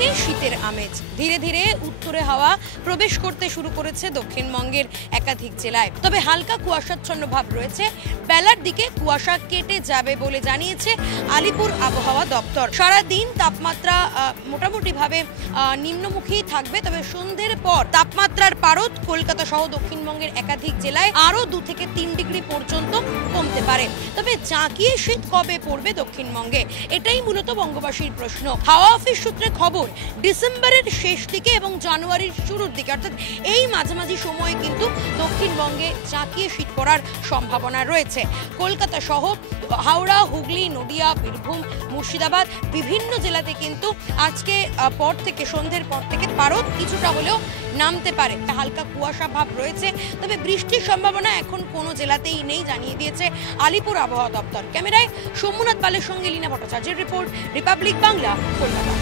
দক্ষিণবঙ্গে শীতের আমেজ ধীরে ধীরে উত্তরে হাওয়া প্রবেশ করতে শুরু করেছে দক্ষিণবঙ্গের একাধিক জেলায়। তবে হালকা কুয়াশাচ্ছন্ন ভাব রয়েছে। বেলার দিকে কুয়াশা কেটে যাবে বলে জানিয়েছে আলিপুর আবহাওয়া দপ্তর। সারা দিন তাপমাত্রা মোটামুটি ভাবে নিম্নমুখী থাকবে, তবে সন্ধ্যের পর তাপমাত্রার পারদ কলকাতা সহ দক্ষিণবঙ্গের একাধিক জেলায় আরো 2 থেকে 3 ডিগ্রি পর্যন্ত কমতে পারে। তবে জাঁকিয়ে শীত কবে পড়বে দক্ষিণবঙ্গে, এটাই মূলত বঙ্গবাসীর প্রশ্ন। হাওয়া অফিস সূত্রে খবর, ডিসেম্বরের শেষ দিকে এবং জানুয়ারির শুরুর দিকে অর্থাৎ এই মাঝামাঝি সময়ে কিন্তু দক্ষিণবঙ্গে জাঁকিয়ে শীত পড়ার সম্ভাবনা রয়েছে। কলকাতা সহ হাওড়া, হুগলি, নদিয়া, বীরভূম, মুর্শিদাবাদ বিভিন্ন জেলাতে কিন্তু আজকে পর থেকে সন্ধ্যের পর থেকে পারদ কিছুটা হলেও নামতে পারে। হালকা কুয়াশা ভাব রয়েছে, তবে বৃষ্টির সম্ভাবনা এখন কোনো জেলাতেই নেই, জানিয়ে দিয়েছে আলিপুর আবহাওয়া দপ্তর। ক্যামেরায় সোমনাথ পালের সঙ্গে লীনা ভট্টাচার্যের রিপোর্ট, রিপাবলিক বাংলা, কলকাতা।